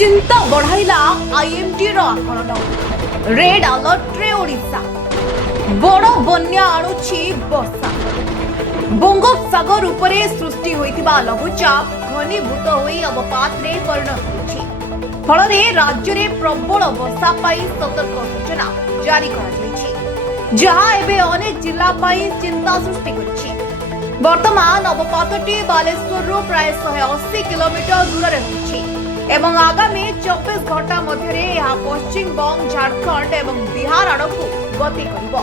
चिंता बढ़ाइला आईएमटी आकलन red alert रे ओडिशा बड़ बन्या आणुछि वर्षा बंगोपसागर उपरे सृष्टि होइतिबा लघुचाप घनीभूत होई अवपात रे परिणत होइछि फल राज्य रे प्रबल वर्षा पाई सतर्क सूचना जारी करा जाइछि जहां एबे अनेक जिल्ला पाई चिंता सृष्टि करिछि। वर्तमान अवपातटी बालेश्वर रो प्राय 180 किलोमीटर दूर रे होइछि एवं आगामी 24 घंटा मध्य पश्चिम बंग झारखंड एवं बिहार आड़कू गति करिबो।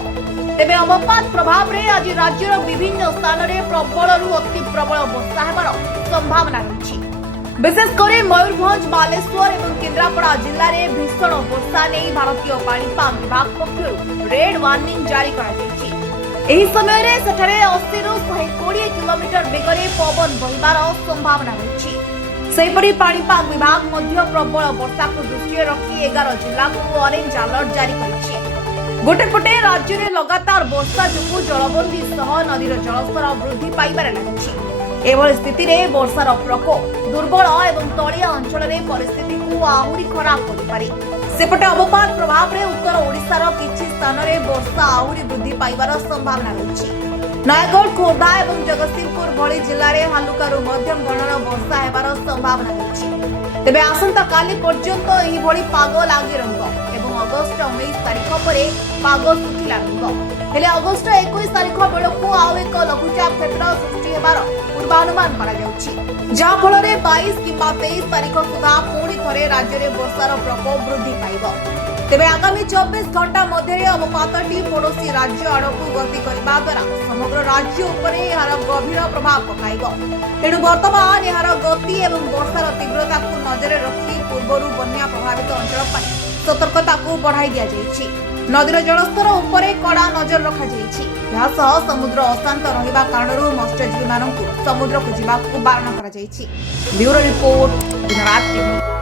तेबे अवपात प्रभाव रे आज राज्यर विभिन्न स्थान रे प्रबल रु अति प्रबल वर्षा हेबार संभावना रहिछि। विशेष करे मयूरभंज बालेश्वर एवं केन्द्रापड़ा जिल्ला रे भीषण वर्षा नै भारतीय पाणीपाग विभाग पक्षरु रेड वार्निंग जारी करा जायछि। एही समय रे सेठारे 80 रु 120 किलोमीटर बेगरे पवन बहिबार संभावना रहिछि। सेपरी पाणीपाग विभाग मध्य प्रबल वर्षा को दृष्टि रखी 11 जिला को ऑरेंज अलर्ट जारी करिछि। गोटेपटे राज्य में लगातार वर्षा जोगु जलबंदी सह नदीर जलस्तर वृद्धि पाइबार लागिछि। एभली स्थिति में वर्षार प्रकोप दुर्बल एवं तलिया अंचल में परिस्थिति को आहुरी खराब करिपारे। सेपटे अवपात प्रभाव में उत्तर ओडिशार किछि स्थान में वर्षा आहुरी वृद्धि पाइबार संभावना रहिछि। नयगढ़ खोर्धा एवं जगतसिंहपुर भली जिल्ला रे हालुकारु मध्यम धरणर वर्षा हेबार संभावना रहिछि। तेबे आसंता काली पर्यंत एही भली पाग लागि रहबो एवं अगस्त 19 तारिख परे पाग सुखिला रहबो। हेले अगस्त 21 तारिख बेलकु आउ एक लघुचाप क्षेत्र सृष्टि हेबार पूर्वानुमान करा जाउछि जहा फल रे 22 किंबा 23 तारिख सुधा पुणी थरे राज्य रे वर्षार प्रकोप वृद्धि पाइबो। तेबे आगामी 24 घंटा मध्य अवपातटी पड़ोशी राज्य आड़कू गति करबा द्वारा समग्र राज्य उपरे यार गभीर प्रभाव पकाइबो। तेणु वर्तमान यार गति एवं वर्षार तीव्रता को नजर रखी पूर्वरु बन्या प्रभावित अंचल पर सतर्कता को बढ़ाई दिया जाइछि। नदीर जलस्तर उपरे कड़ा नजर रखा जाइछि। यह सह समुद्र अशांत रहिबा कारणरू मत्स्यजीवी मानकु समुद्र को जिबाकू बारण करा जाइछि। Bureau report Gujarat TV.